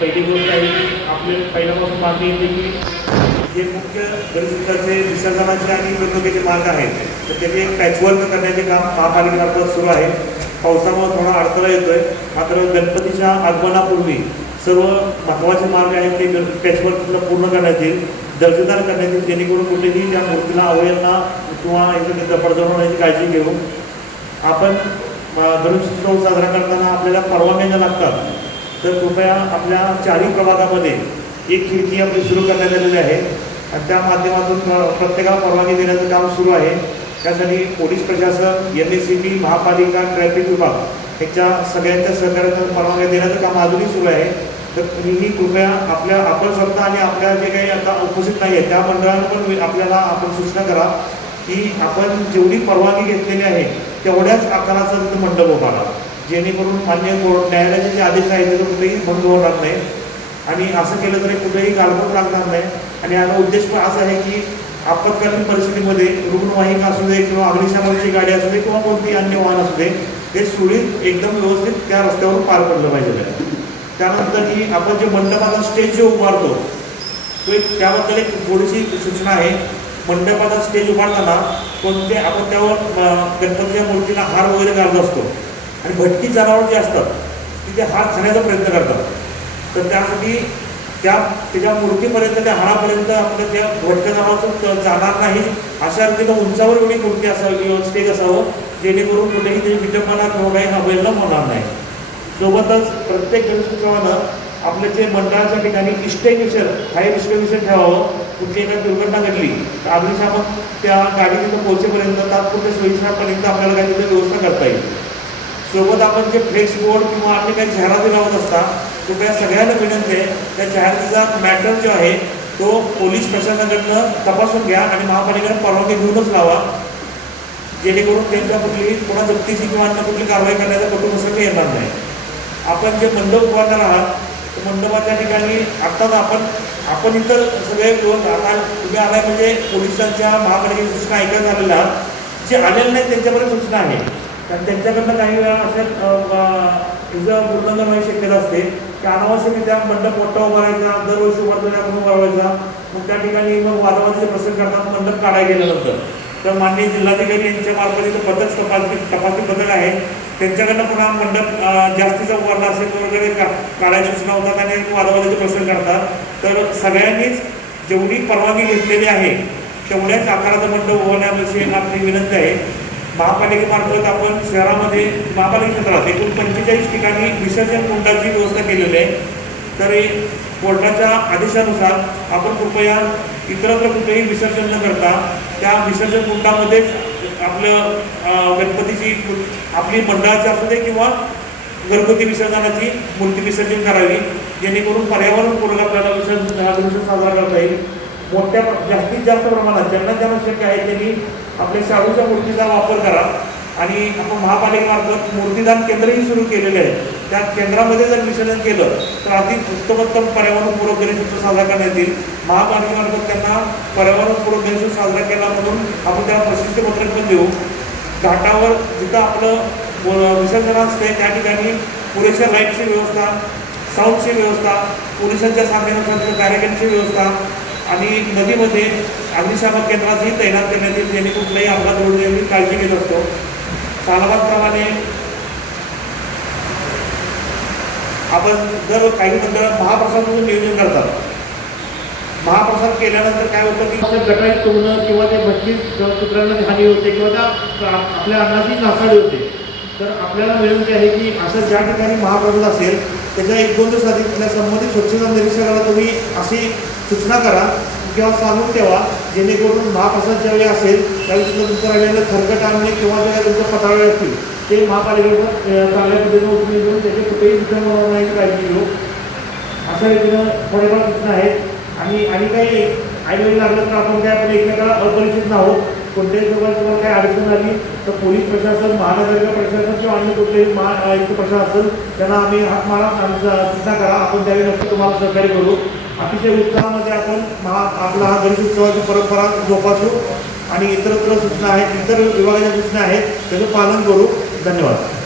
पहिली गोष्ट आहे. की आपले पहिल्यापासून मागणी येते की जे मुख्य गणेशोत्सवाचे विसर्जनाचे आणि मिरवणुकीचे मार्ग आहेत तर त्याचे पॅचवर्क करण्याचे काम महापालिकेमार्फत सुरू आहे. पावसामुळे थोडा अडथळा येतोय. मात्र गणपतीच्या आगमनापूर्वी सर्व महत्त्वाचे मार्ग आहेत ते पॅचवर्क पूर्ण करण्यात येईल. दर्जेदार करण्यात येईल जेणेकरून कुठेही त्या मूर्तीला अवयंना किंवा इथे पडझड होण्याची काळजी घेऊ. आपण गणेशोत्सव साजरा करताना आपल्याला परवानग्या ज्या लागतात तर कृपया आपल्या चारही प्रभागामध्ये एक खिडकी आपली सुरू करण्यात आलेली आहे. आणि त्या माध्यमातून प्रत्येकाला परवानगी देण्याचं काम सुरू आहे. त्यासाठी पोलीस प्रशासन एन एस सी बी महापालिका ट्रॅफिक विभाग याच्या सगळ्यांच्या सहकार्यानं परवानगी देण्याचं काम अजूनही सुरू आहे. तर तुम्ही कृपया आपल्या आपण स्वतः आणि आपल्या जे काही आता उपस्थित नाही आहे त्या मंडळानं पण आपल्याला आपण सूचना करा की आपण जेवढी परवानगी घेतलेली आहे तेवढ्याच आकाराचा तिथं मंडप उभारा. जेणेकरून मान्य कोर्ट न्यायालयाचे जे आदेश आहेत ते कुठेही भंग होणार नाही. आणि असं केलं तरी कुठेही गालबोट लागणार नाही. आणि याचा उद्देश पण असा आहे की आपत्कालीन परिस्थितीमध्ये रुग्णवाहिका असू दे किंवा अग्निशमनाची गाडी असू दे किंवा कोणती अन्य वाहन असू दे हे सुरळीत एकदम व्यवस्थित त्या रस्त्यावर पार पडलं पाहिजे. त्यानंतर ही आपण जे मंडपाचा स्टेज जे उभारतो तो एक त्याबद्दल एक थोडीशी सूचना आहे. मंडपाचा स्टेज उभारताना कोणते आपण त्यावर गणपतीच्या मूर्तीला हार वगैरे घालत असतो. आणि भटकी जनावर जे असतात ती ते हार खाण्याचा प्रयत्न करतात. तर त्यासाठी त्या त्याच्या मूर्तीपर्यंत त्या हारापर्यंत आपलं त्या भटक्या जनावरचं जाणार नाही अशा रीतीनं उंचावर एवढी मूर्ती असावी किंवा स्टेज असावं जेणेकरून कुठेही त्याची विटंबना किंवा काही अवहेलना होणार नाही. सोबतच प्रत्येक गणेशोत्सवानं आपल्या जे मंडळाच्या ठिकाणी इष्टविषय फायर इष्टविषय ठेवावं कुठली एका दुर्घटना घडली तर अग्निशामक त्या गाडी तिथं पोहोचेपर्यंत तात्पुरत्या सोयीच्यापर्यंत आपल्याला काही तिथं व्यवस्था करता येईल. सोबत आपण जे फ्लेक्स बोर्ड किंवा आपले काही जाहिराती लावत असता तो त्या सगळ्यांना विनंती आहे त्या जाहिरातीचा मॅटर जो आहे तो पोलीस प्रशासनाकडनं तपासून घ्या आणि महापालिकेने परवानगी घेऊनच लावा. जेणेकरून त्यांच्या कुठली कोणा जप्तीची किंवा अन्य कुठली कारवाई करण्याचा कुठून असं येणार नाही. आपण जे मंडप उभारणार आहात तर मंडपाच्या ठिकाणी आत्ताच आपण आपण इतर सगळे लोक आता तुम्ही आलाय म्हणजे पोलिसांच्या महापालिकेची सूचना ऐकत झालेल्या आहात. जे आलेले नाहीत त्यांच्यापर्यंत सूचना आहे. कारण त्यांच्याकडनं काही वेळा अशा तिचं उल्लंघन शक्यता असते. की अनावश्यक त्या मंडप मोठा उभारायचा दरवर्षी उभारतो त्याकडून उभारायचा मग त्या ठिकाणी मग वादावादीचे प्रसंग करतात मंडप काढायला गेल्यानंतर तर माननीय जिल्हाधिकारी यांच्या मार्फत इथं पथक तपासणी तपासणी पथक आहे. त्यांच्याकडनं पुन्हा मंडप जास्तीचा उभारला असेल तर वगैरे का काढायची सूचना होतात आणि वादावादीचे प्रसंग करतात तर सगळ्यांनीच जेवढी परवानगी घेतलेली आहे तेवढ्याच आकाराचा मंडप उभारण्याविषयी आपली विनंती आहे. महापालिकेमार्फत आपण शहरामध्ये महापालिका क्षेत्रात एकूण पंचेचाळीस ठिकाणी विसर्जन कुंडाची व्यवस्था केलेली आहे. तर कोर्टाच्या आदेशानुसार आपण कृपया इतरत्र कुठेही विसर्जन न करता त्या विसर्जन कुंडामध्येच आपलं गणपतीची आपली मंडळाची असू दे किंवा घरगुती विसर्जनाची मूर्ती विसर्जन करावी जेणेकरून पर्यावरणपूरक आपल्याला विसर्जन हा दिवस साजरा करता येईल. मोठ्या जास्तीत जास्त प्रमाणात ज्यांना ज्यांना शक्य आहे त्यांनी आपल्या शाडूच्या मूर्तीचा वापर करा. आणि आपण महापालिकेमार्फत मूर्तीदान केंद्रही सुरू केलेले आहे. त्या केंद्रामध्ये जर विसर्जन केलं तर अधिक उत्तमोत्तम पर्यावरणपूरक गणेशोत्सव साजरा करण्यात येईल. महापालिकेमार्फत त्यांना पर्यावरणपूरक गणेशोत्सव साजरा केला म्हणून आपण त्याला प्रसिद्धीपत्रक पण देऊ. घाटावर जिथं आपलं विसर्जन असते त्या ठिकाणी पुरेशा लाईटची व्यवस्था साऊंडची व्यवस्था पोलिसांच्या साधनेनुसार कार्यक्रमची व्यवस्था आणि नदीमध्ये अग्निशामक केंद्रातही तैनात करण्यात येईल जेणे कुठलाही अपघात होऊ नये काळजी घेत असतो. सालाबादप्रमाणे आपण जर काही नंतर महाप्रसाद म्हणून नियोजन करतात. महाप्रसाद केल्यानंतर काय होतं की गटाई तोडणं किंवा ते भटकी कुत्र्यांना हानी होते किंवा त्या आपल्या अन्नाची नासाडी होते. तर आपल्याला मिळून जे आहे की असं ज्या ठिकाणी महाप्रसाद असेल त्याच्या एक दोन दिवस आधी तिथल्या संबंधित स्वच्छता निरीक्षकाला तुम्ही अशी सूचना करा किंवा सांगून ठेवा जेणेकरून महाप्रसाद ज्यावेळी असेल त्यावेळी तिथं तुमचं राहिलेलं खरकट आणणे किंवा जे काही तुमचं पताळे असतील ते महापालिकेवर चांगल्या पद्धतीनं उपयोग घेऊन त्याचे कुठेही विक्रम होण्याची काळजी घेऊ अशा रीतीनं थोडेफार सूचना आहेत. आणि आणि काही आईवडील लागलं तर आपण त्या एकमेकाला अपरिचित नाहोत. कोणत्याही प्रकारे तुम्हाला काही अडचण आली तर पोलीस प्रशासन महानगरपालिका प्रशासन किंवा अन्य कुठलेही महा आयुक्त प्रशासन त्यांना आम्ही हात मारा आमचा सूचना करा. आपण त्यावेळी नक्की तुम्हाला सहकार्य करू. अतिशय उत्साहामध्ये आपण महा आपला हा गणेश उत्सवाची परंपरा जोपासू आणि इतरत्र सूचना आहेत इतर विभागाच्या सूचना आहेत त्याचं पालन करू. धन्यवाद.